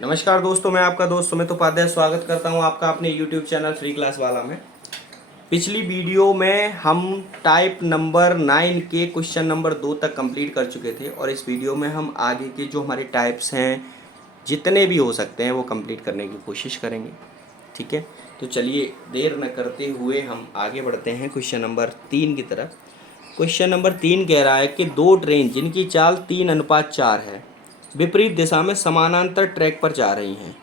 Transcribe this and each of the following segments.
नमस्कार दोस्तों, मैं आपका दोस्त सुमित उपाध्याय स्वागत करता हूं आपका अपने YouTube चैनल फ्री क्लास वाला में। पिछली वीडियो में हम टाइप नंबर 9 के क्वेश्चन नंबर 2 तक कंप्लीट कर चुके थे और इस वीडियो में हम आगे के जो हमारे टाइप्स हैं जितने भी हो सकते हैं वो कंप्लीट करने की कोशिश करेंगे। ठीक है, तो चलिए देर न करते हुए हम आगे बढ़ते हैं क्वेश्चन नंबर 3 की तरफ। क्वेश्चन नंबर 3 कह रहा है कि दो ट्रेन जिनकी चाल 3:4 है विपरीत दिशा में समानांतर ट्रैक पर जा रही हैं।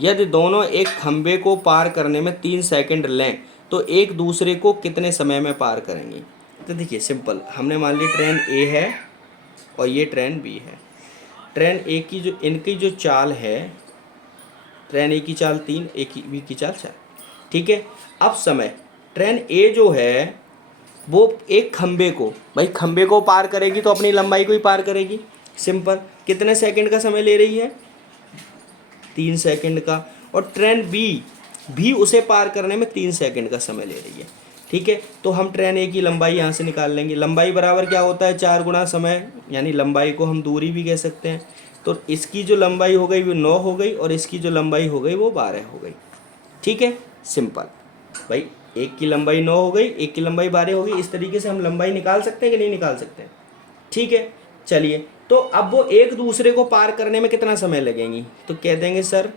यदि दोनों एक खंभे को पार करने में 3 सेकंड लें तो एक दूसरे को कितने समय में पार करेंगी। तो देखिए सिंपल, हमने मान ली ट्रेन ए है और ये ट्रेन बी है। ट्रेन ए की जो इनकी जो चाल है, ट्रेन ए की चाल 3, ए की बी की चाल 4। ठीक है, अब समय ट्रेन ए जो है वो एक खंबे को, भाई खंबे को पार करेगी तो अपनी लंबाई को ही पार करेगी। सिंपल, कितने सेकंड का समय ले रही है? 3 सेकंड का। और ट्रेन बी भी उसे पार करने में 3 सेकंड का समय ले रही है। ठीक है, तो हम ट्रेन ए की लंबाई यहाँ से निकाल लेंगे। लंबाई बराबर क्या होता है? 4 गुना समय, यानी लंबाई को हम दूरी भी कह सकते हैं। तो इसकी जो लंबाई हो गई वो 9 हो गई और इसकी जो लंबाई हो गई वो 12 हो गई। ठीक है, सिंपल भाई, एक की लंबाई 9 हो गई, एक की लंबाई 12 हो गई। इस तरीके से हम लंबाई निकाल सकते हैं कि नहीं निकाल सकते? ठीक है, चलिए, तो अब वो एक दूसरे को पार करने में कितना समय लगेंगी? तो कह देंगे सर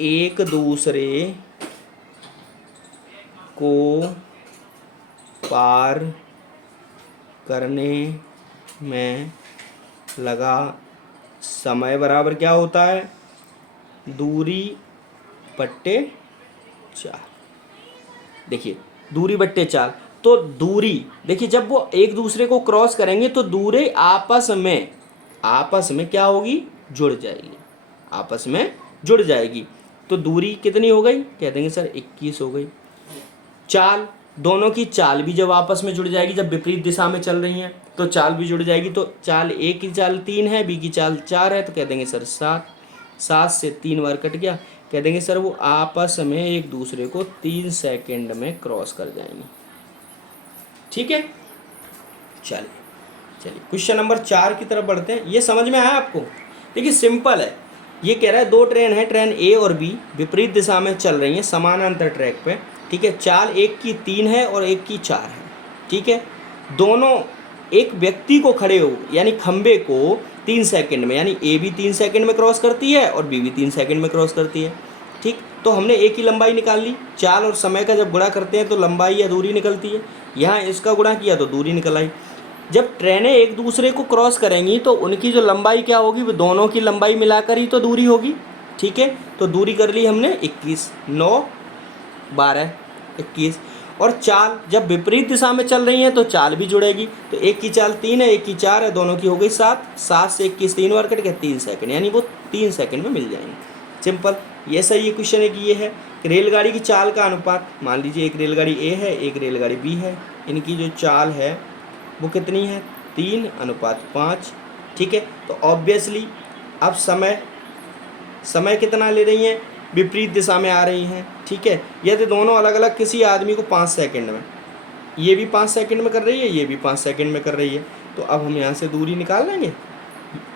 एक दूसरे को पार करने में लगा समय बराबर क्या होता है? दूरी बट्टे 4। देखिए दूरी बट्टे 4, तो दूरी देखिए जब वो एक दूसरे को क्रॉस करेंगे तो दूरी आपस में क्या होगी? जुड़ जाएगी, आपस में जुड़ जाएगी। तो दूरी कितनी हो गई? कह देंगे सर 21 हो गई। चाल, दोनों की चाल भी जब आपस में जुड़ जाएगी, जब विपरीत दिशा में चल रही हैं तो चाल भी जुड़ जाएगी। तो चाल ए की चाल 3 है, बी की चाल 4 है, तो कह देंगे सर 7। 7 से 3 बार कट गया, कह देंगे सर वो आपस में एक दूसरे को 3 सेकंड में क्रॉस कर जाएंगे। ठीक है, चलिए क्वेश्चन नंबर 4 की तरफ बढ़ते हैं। ये समझ में आया आपको? देखिए सिंपल है, ये कह रहा है दो ट्रेन है, ट्रेन ए और बी विपरीत दिशा में चल रही हैं समानांतर ट्रैक पे। ठीक है, चाल एक की 3 है और एक की 4 है। ठीक है, दोनों एक व्यक्ति को खड़े हो यानी खंबे को 3 सेकंड में, यानी ए भी 3 सेकंड में क्रॉस करती है और बी भी 3 सेकंड में क्रॉस करती है। ठीक, तो हमने ए की लंबाई निकाल ली। चाल और समय का जब गुणा करते हैं तो लंबाई या दूरी निकलती है। यहाँ इसका गुणा किया तो दूरी निकल आई। जब ट्रेनें एक दूसरे को क्रॉस करेंगी तो उनकी जो लंबाई क्या होगी? वो दोनों की लंबाई मिलाकर ही तो दूरी होगी। ठीक है, तो दूरी कर ली हमने 21, 9 12 21। और चाल जब विपरीत दिशा में चल रही हैं तो चाल भी जुड़ेगी। तो एक की चाल 3 है, एक की 4 है, दोनों की हो गई 7। 7 से 21 3 बार कट गया, 3 सेकंड, यानी वो 3 सेकंड में मिल जाएंगे। सिंपल, ये सही है। क्वेश्चन एक ये है कि रेलगाड़ी की चाल का अनुपात, मान लीजिए एक रेलगाड़ी ए है, एक रेलगाड़ी बी है, इनकी जो चाल है वो कितनी है? 3:5। ठीक है, तो ऑब्वियसली अब समय कितना ले रही हैं? विपरीत दिशा में आ रही हैं। ठीक है, यदि दोनों अलग अलग किसी आदमी को 5 सेकंड में, ये भी 5 सेकंड में कर रही है, ये भी 5 सेकंड में कर रही है, तो अब हम यहाँ से दूरी निकाल लेंगे।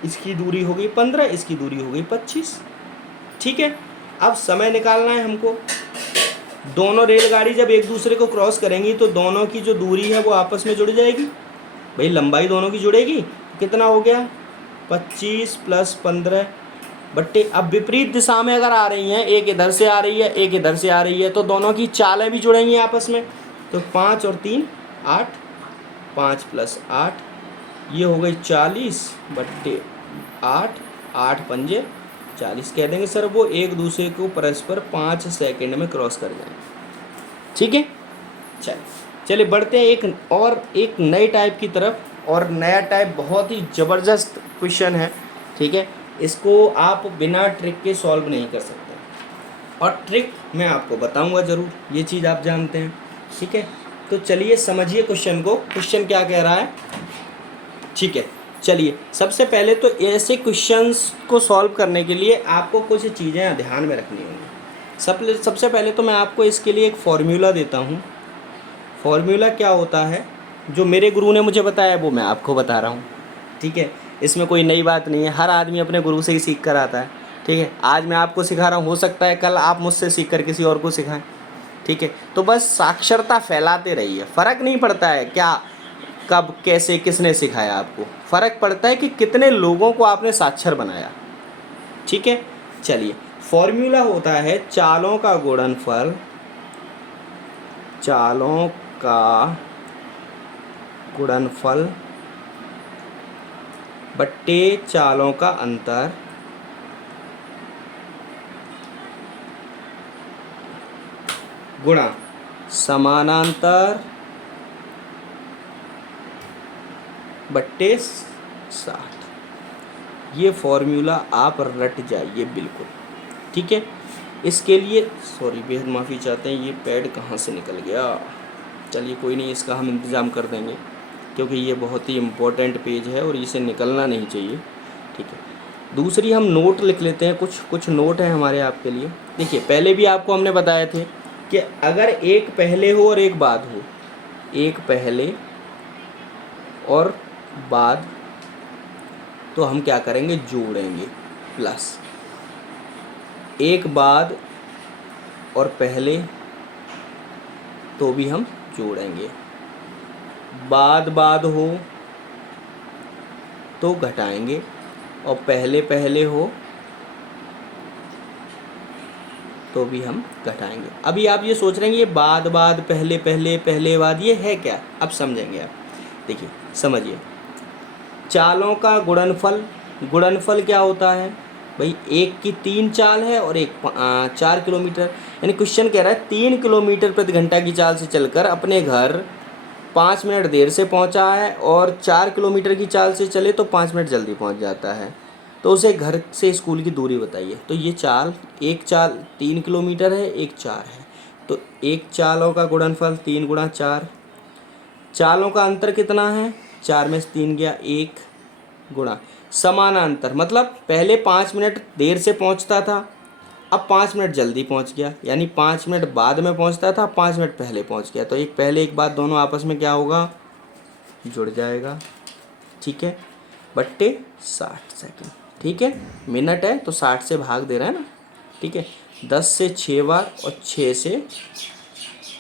इसकी दूरी हो गई 15, इसकी दूरी हो गई 25। ठीक है, अब समय निकालना है हमको। दोनों रेलगाड़ी जब एक दूसरे को क्रॉस करेंगी तो दोनों की जो दूरी है वो आपस में जुड़ जाएगी। भाई लंबाई दोनों की जुड़ेगी, कितना हो गया? 25 + 15 बट्टे, अब विपरीत दिशा में अगर आ रही हैं, एक इधर से आ रही है, एक इधर से आ रही है, तो दोनों की चालें भी जुड़ेंगी आपस में। तो 5 और 3 8, 5 + 8 ये हो गई 40 बट्टे 8, 8 पंजे 40। कह देंगे सर वो एक दूसरे को परस्पर 5 सेकंड में क्रॉस कर जाएंगे। ठीक है, चलिए बढ़ते हैं एक नए टाइप की तरफ। और नया टाइप बहुत ही ज़बरदस्त क्वेश्चन है। ठीक है, इसको आप बिना ट्रिक के सॉल्व नहीं कर सकते, और ट्रिक मैं आपको बताऊंगा ज़रूर, ये चीज़ आप जानते हैं। ठीक है, तो चलिए समझिए क्वेश्चन को। क्वेश्चन क्या कह रहा है? ठीक है, चलिए सबसे पहले तो ऐसे क्वेश्चंस को सॉल्व करने के लिए आपको कुछ चीज़ें ध्यान में रखनी होंगी। सबसे पहले तो मैं आपको इसके लिए एक फॉर्मूला देता हूँ। फॉर्मूला क्या होता है? जो मेरे गुरु ने मुझे बताया वो मैं आपको बता रहा हूँ। ठीक है, इसमें कोई नई बात नहीं है, हर आदमी अपने गुरु से ही सीख कर आता है। ठीक है, आज मैं आपको सिखा रहा हूँ, हो सकता है कल आप मुझसे सीख कर किसी और को सिखाएं। ठीक है, तो बस साक्षरता फैलाते रहिए। फ़र्क नहीं पड़ता है क्या कब कैसे किसने सिखाया आपको, फ़र्क पड़ता है कि कितने लोगों को आपने साक्षर बनाया। ठीक है, चलिए फॉर्मूला होता है चालों का गुणनफल, चालों का गुणनफल बट्टे चालों का अंतर गुणा समानांतर बट्टे 60। ये फॉर्मूला आप रट जाइए बिल्कुल। ठीक है, इसके लिए सॉरी बेहद माफ़ी चाहते हैं, ये पैड कहाँ से निकल गया। चलिए कोई नहीं, इसका हम इंतज़ाम कर देंगे, क्योंकि ये बहुत ही इम्पोर्टेंट पेज है और इसे निकलना नहीं चाहिए। ठीक है, दूसरी हम नोट लिख लेते हैं, कुछ नोट हैं हमारे आपके लिए। देखिए पहले भी आपको हमने बताए थे कि अगर एक पहले हो और एक बाद हो, एक पहले और बाद, तो हम क्या करेंगे, जोड़ेंगे। प्लस एक बाद और पहले, तो भी हम जोड़ेंगे। बाद बाद हो तो घटाएंगे, और पहले पहले हो तो भी हम घटाएंगे। अभी आप ये सोच रहे हैं ये बाद बाद पहले पहले पहले बाद ये है क्या, अब समझेंगे आप। देखिए समझिए, चालों का गुणनफल, गुणनफल क्या होता है भाई, एक की 3 चाल है और एक 4 किलोमीटर, यानी क्वेश्चन कह रहा है 3 किलोमीटर प्रति घंटा की चाल से चलकर अपने घर 5 मिनट देर से पहुंचा है, और 4 किलोमीटर की चाल से चले तो 5 मिनट जल्दी पहुंच जाता है, तो उसे घर से स्कूल की दूरी बताइए। तो ये चाल, एक चाल 3 किलोमीटर है, एक 4 है, तो एक चालों का गुणनफल 3 गुणा 4। चालों का अंतर कितना है, 4 में से 3 गया 1, गुणा समानांतर, मतलब पहले 5 मिनट देर से पहुंचता था, अब 5 मिनट जल्दी पहुंच गया, यानी 5 मिनट बाद में पहुंचता था, 5 मिनट पहले पहुंच गया, तो एक पहले एक बाद दोनों आपस में क्या होगा, जुड़ जाएगा। ठीक है, बट्टे 60 सेकंड। ठीक है, मिनट है तो 60 से भाग दे रहा है ना। ठीक है, 10 से 6 बार और 6 से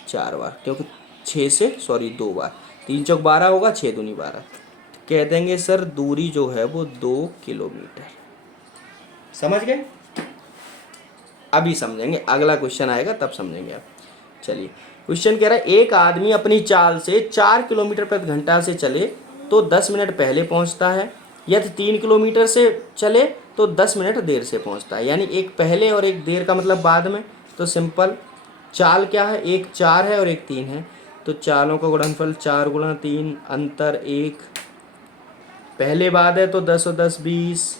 4 बार, क्योंकि 6 से 2 बार, 3 चौक 12 होगा, 6 दूनी 12। कह देंगे सर दूरी जो है वो 2 किलोमीटर। समझ गए, अभी समझेंगे, अगला क्वेश्चन आएगा तब समझेंगे आप। चलिए क्वेश्चन कह रहा है एक आदमी अपनी चाल से 4 किलोमीटर प्रति घंटा से चले तो 10 मिनट पहले पहुंचता है, यदि 3 किलोमीटर से चले तो 10 मिनट देर से पहुंचता है, यानी एक पहले और एक देर का मतलब बाद में। तो सिंपल, चाल क्या है, एक 4 है और एक 3 है, तो चालों का गुणनफल 4 गुणा 3, अंतर 1, पहले बाद है तो 10 और 10 20,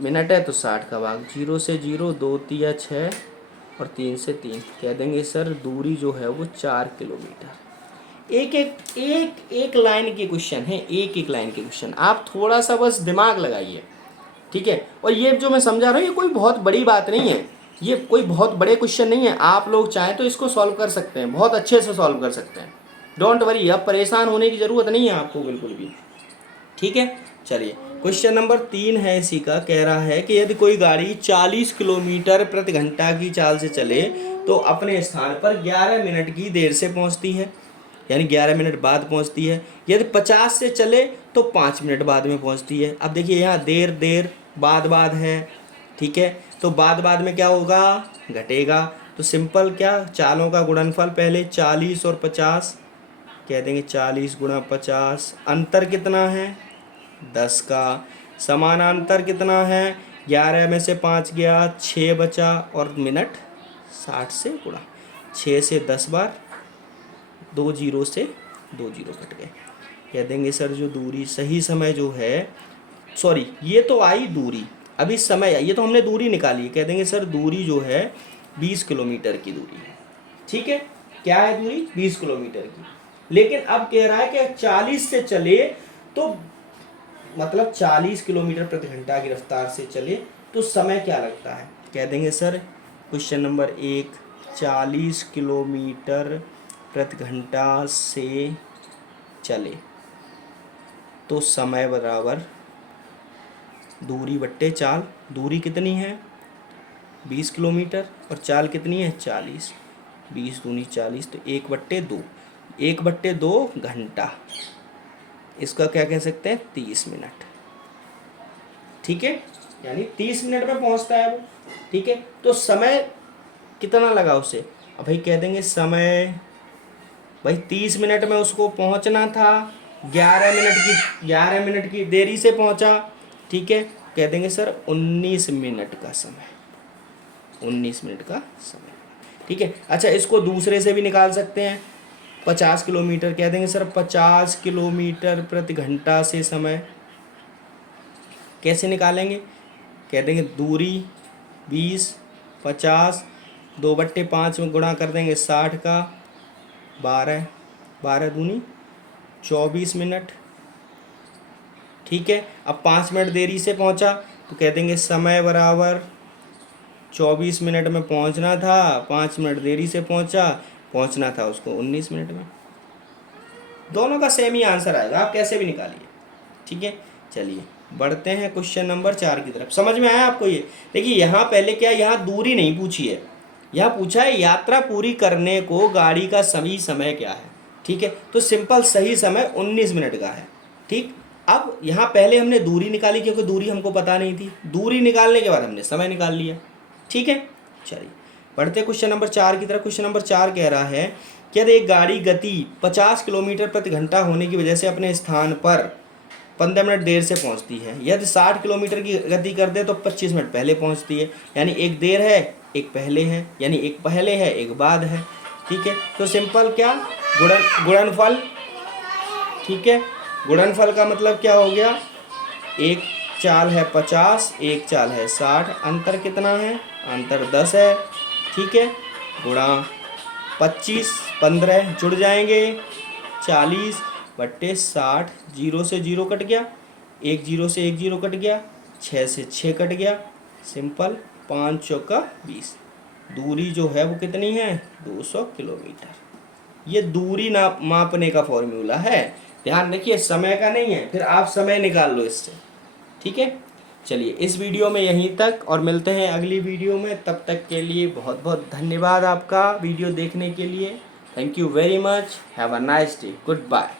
मिनट है तो 60 का भाग, 0 से 0, 2 तिया 6 और 3 से 3। कह देंगे सर दूरी जो है वो 4 किलोमीटर। एक लाइन के क्वेश्चन है, एक लाइन के क्वेश्चन, आप थोड़ा सा बस दिमाग लगाइए। ठीक है, और ये जो मैं समझा रहा हूँ ये कोई बहुत बड़ी बात नहीं है, ये कोई बहुत बड़े क्वेश्चन नहीं है, आप लोग चाहें तो इसको सॉल्व कर सकते हैं, बहुत अच्छे से सॉल्व कर सकते हैं। डोंट वरी, अब परेशान होने की ज़रूरत नहीं है आपको बिल्कुल भी। ठीक है, चलिए क्वेश्चन नंबर 3 है इसी का, कह रहा है कि यदि कोई गाड़ी 40 किलोमीटर प्रति घंटा की चाल से चले तो अपने स्थान पर 11 मिनट की देर से पहुंचती है, यानी 11 मिनट बाद पहुंचती है। यदि 50 से चले तो 5 मिनट बाद में पहुंचती है। अब देखिए यहाँ देर देर बाद बाद है। ठीक है, तो बाद में क्या होगा, घटेगा। तो सिंपल क्या, चालों का गुणनफल पहले 40 और 50, कह देंगे 40 गुणा 50, अंतर कितना है 10 का, समानांतर कितना है 11 में से 5 गया 6 बचा, और मिनट 60 से गुणा, 6 से 10 बार, 2 जीरो से 2 जीरो कट गए। कह देंगे सर जो दूरी सही समय जो है, सॉरी ये तो आई दूरी, अभी समय ये तो हमने दूरी निकाली है। कह देंगे सर दूरी जो है 20 किलोमीटर की दूरी है। ठीक है, क्या है दूरी 20 किलोमीटर की, लेकिन अब कह रहा है कि 40 से चले तो मतलब 40 किलोमीटर प्रति घंटा की रफ्तार से चले तो समय क्या लगता है। कह देंगे सर क्वेश्चन नंबर 1, 40 किलोमीटर प्रति घंटा से चले तो समय बराबर दूरी बट्टे चाल, दूरी कितनी है 20 किलोमीटर और चाल कितनी है 40, 20 दूनी 40, तो 1/2, 1/2 घंटा, इसका क्या कह सकते हैं 30 मिनट। ठीक है, यानी 30 मिनट में पहुंचता है वो। ठीक है, तो समय कितना लगा उसे, अब भाई कह देंगे समय, भाई 30 मिनट में उसको पहुंचना था, 11 मिनट की देरी से पहुंचा। ठीक है, कह देंगे सर 19 मिनट का समय, 19 मिनट का समय। ठीक है, अच्छा इसको दूसरे से भी निकाल सकते हैं, 50 किलोमीटर, कह देंगे सर 50 किलोमीटर प्रति घंटा से समय। कैसे निकालेंगे, कह देंगे दूरी 20, 50, 2/5 में गुणा कर देंगे 60 का, 12, 12 दूनी 24 मिनट। ठीक है, अब 5 मिनट देरी से पहुंचा तो कह देंगे समय बराबर 24 मिनट में पहुंचना था, 5 मिनट देरी से पहुंचना था उसको 19 मिनट में। दोनों का सेम ही आंसर आएगा, आप कैसे भी निकालिए। ठीक है, चलिए बढ़ते हैं क्वेश्चन नंबर 4 की तरफ। समझ में आया आपको ये? देखिए यहाँ पहले क्या, यहाँ दूरी नहीं पूछी है, यहाँ पूछा है यात्रा पूरी करने को गाड़ी का सही समय क्या है। ठीक है, तो सिंपल सही समय 19 मिनट का है। ठीक, अब यहाँ पहले हमने दूरी निकाली क्योंकि दूरी हमको पता नहीं थी, दूरी निकालने के बाद हमने समय निकाल लिया। ठीक है, चलिए बढ़ते क्वेश्चन नंबर 4 की तरफ। क्वेश्चन नंबर 4 कह रहा है कि यदि एक गाड़ी गति 50 किलोमीटर प्रति घंटा होने की वजह से अपने स्थान पर 15 मिनट देर से पहुंचती है, यदि 60 किलोमीटर की गति कर दे तो 25 मिनट पहले पहुंचती है, यानी एक देर है एक पहले है, यानी एक पहले है एक बाद है। ठीक है, तो सिंपल क्या, गुणनफल। ठीक है, गुणनफल का मतलब क्या हो गया, एक चाल है 50, एक चाल है 60, अंतर कितना है, अंतर 10 है। ठीक है, गुणा 25, 15 जुड़ जाएंगे 40/60, 0 से 0 कट गया, 1 0 से 1 0 कट गया, 6 से 6 कट गया, सिंपल 5 चौका 20। दूरी जो है वो कितनी है 200 किलोमीटर। ये दूरी मापने का फॉर्मूला है, ध्यान रखिए समय का नहीं है, फिर आप समय निकाल लो इससे। ठीक है, चलिए इस वीडियो में यहीं तक और मिलते हैं अगली वीडियो में। तब तक के लिए बहुत बहुत धन्यवाद आपका वीडियो देखने के लिए। Thank you very much, have a nice day, good bye.